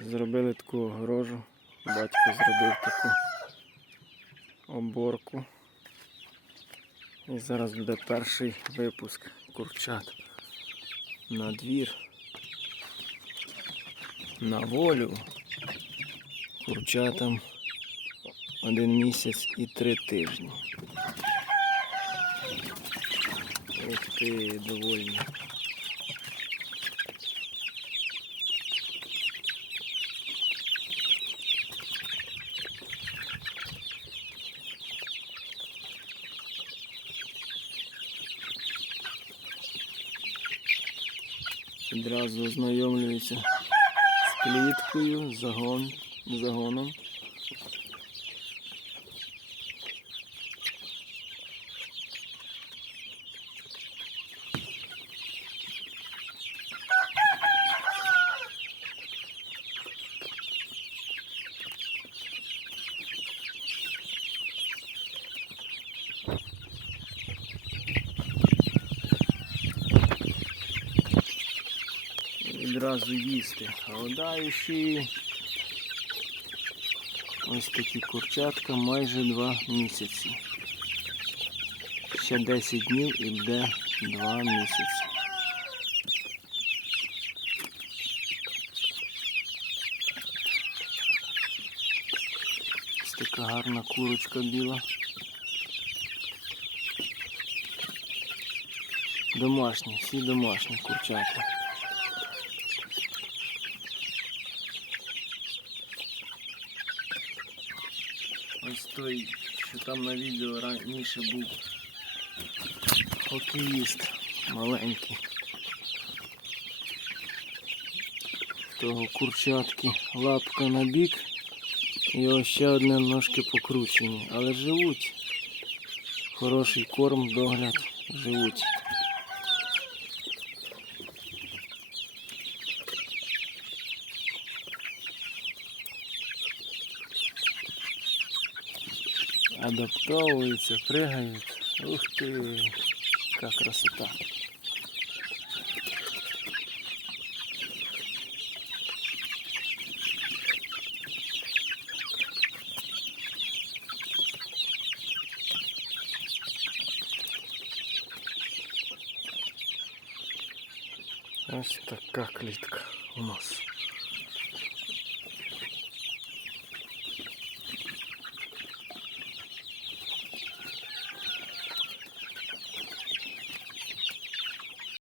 Зробили таку огорожу. Батько зробив таку оборку. І зараз буде перший випуск курчат на двір. На волю. Курчатам один місяць і три тижні. Ух ти, довольні. Відразу ознайомлюються з кліткою, загон, загоном. Відразу їсти. Голодаючі. Ось такі курчатка майже 2 місяці. Ще 10 днів і буде 2 місяці. Ось така гарна курочка біла. Домашні, всі домашні курчата. Ось той, що там на відео раніше був хокеїст маленький. Того курчатки лапка на бік і ось ще одне ножки покручені, але живуть. Хороший корм, догляд, живуть. Адаптовываются, прыгают. Ух ты, как красота. Ось така клітка у нас.